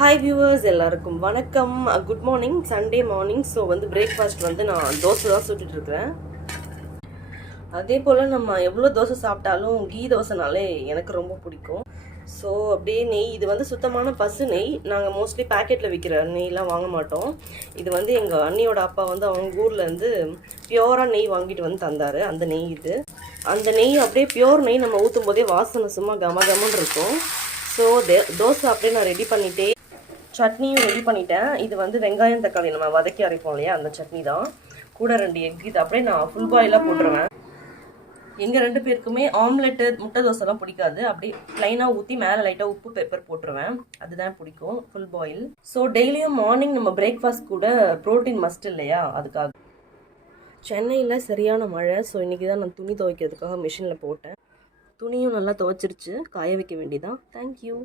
Hi viewers, எல்லாருக்கும் வணக்கம். Good morning. Sunday morning. So breakfast நான் தோசை தான் சுட்டுட்ருக்கிறேன். அதே போல் நம்ம எவ்வளோ தோசை சாப்பிட்டாலும் கீ தோசைனாலே எனக்கு ரொம்ப பிடிக்கும். ஸோ அப்படியே நெய், இது சுத்தமான பசு நெய். நாங்கள் மோஸ்ட்லி பேக்கெட்டில் விற்கிற நெய்லாம் வாங்க மாட்டோம். இது எங்கள் அண்ணியோட அப்பா அவங்க ஊர்லேருந்து பியோராக நெய் வாங்கிட்டு தந்தார். அந்த நெய் இது. அந்த நெய் அப்படியே பியோர் நெய் நம்ம ஊற்றும் போதே வாசனை சும்மா கமன்னு இருக்கும். ஸோ தோசை அப்படியே நான் ரெடி பண்ணிட்டே சட்னியும் ரெடி பண்ணிட்டேன். இது வெங்காயம் தக்காளி நம்ம வதக்கி அரைப்போம் இல்லையா, அந்த சட்னி தான். கூட 2 எக். இது அப்படியே நான் ஃபுல் பாயிலாக போட்டுருவேன். எங்கள் 2 பேருக்குமே ஆம்லெட்டு முட்டை தோசைலாம் பிடிக்காது. அப்படியே ப்ளைனாக ஊற்றி மேலே லைட்டாக உப்பு பெப்பர் போட்டுருவேன். அதுதான் பிடிக்கும், ஃபுல் பாயில். ஸோ டெய்லியும் மார்னிங் நம்ம பிரேக்ஃபாஸ்ட் கூட ப்ரோட்டீன் மஸ்ட் இல்லையா, அதுக்காக. சென்னையில் சரியான மழை. ஸோ இன்றைக்கி தான் நான் துணி துவைக்கிறதுக்காக மிஷினில் போட்டேன். துணியும் நல்லா துவைச்சிருச்சு. காய வைக்க வேண்டியதான். தேங்க்யூ.